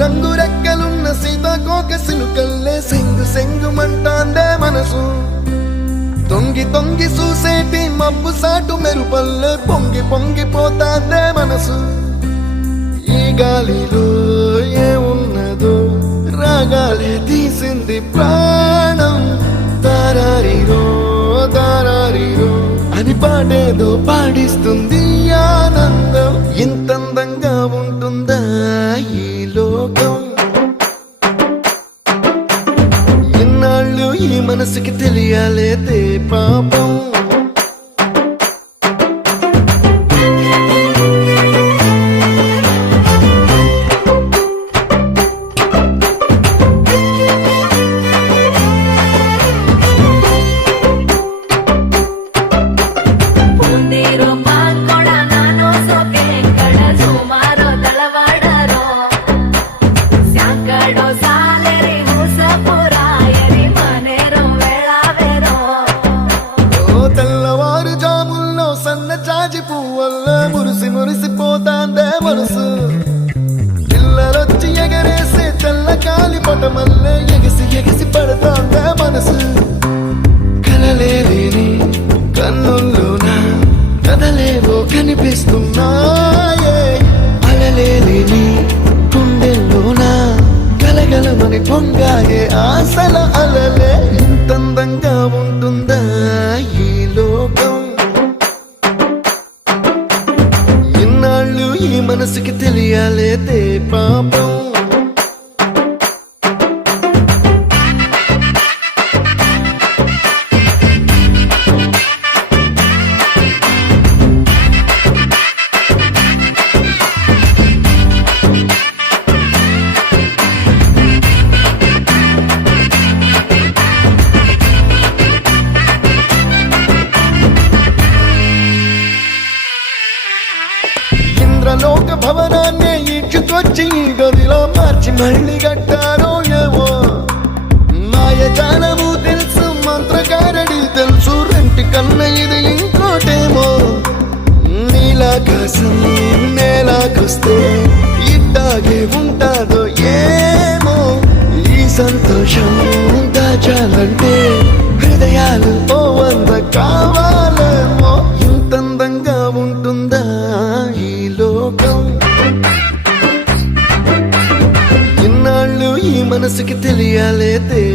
రంగు రెక్కలున్న సీతాకోక సిలుకల్లే సెంగు సెంగుమంటాందే మనసు తొంగి తొంగి చూసేటి మబ్బు సాటు మెరుపల్లే పొంగి పొంగిపోతాందే మనసు ఈ గాలిలో ఏమున్నదో రాగాలే తీసింది ప్రాణం దారారిరో దారారిరో అని పాడేదో పాడిస్తుంది ఆనందం ఇంతందంగా ఉంటుందా ఈ లోకం ఇన్నాళ్ళు ఈ మనసుకి తెలియాలేదే పాపం మురిసి మురిసిపోతాందే మనసు పిల్లలొచ్చి ఎగరేసే తెల్ల కాలి పటమల్లే ఎగిసి ఎగిసి పడతాందే మనసు కలలేని కన్నుల్లోన కదలేవో కనిపిస్తున్నాయే అలలేని గుండెల్లోన కలగలమని పొంగాయే ఆశల అలలే ఇంతందంగా ఉంటుందా ఈ లోకం ఈ మనసుకి తెలియాలేదే పాపం లోక భవనాన్ని ఈడ్చుకొచ్చి గదిలో మార్చి మళ్ళీ కట్టారో ఏమో మాయజాలము తెలుసు మంత్రకారడి తెలుసు రెంటి కన్న ఇది ఇంకోటేమో నీలాకాశం నేలాకొస్తే ఇట్టాగే ఉంటాదో ఏమో ఈ సంతోషం దాచాలంటే హృదయాలు ఓ వంద కావాలేమో ఇంతందంగా ఉంటుందా ఇన్నాళ్ళు ఈ మనసుకి తెలియాలేదే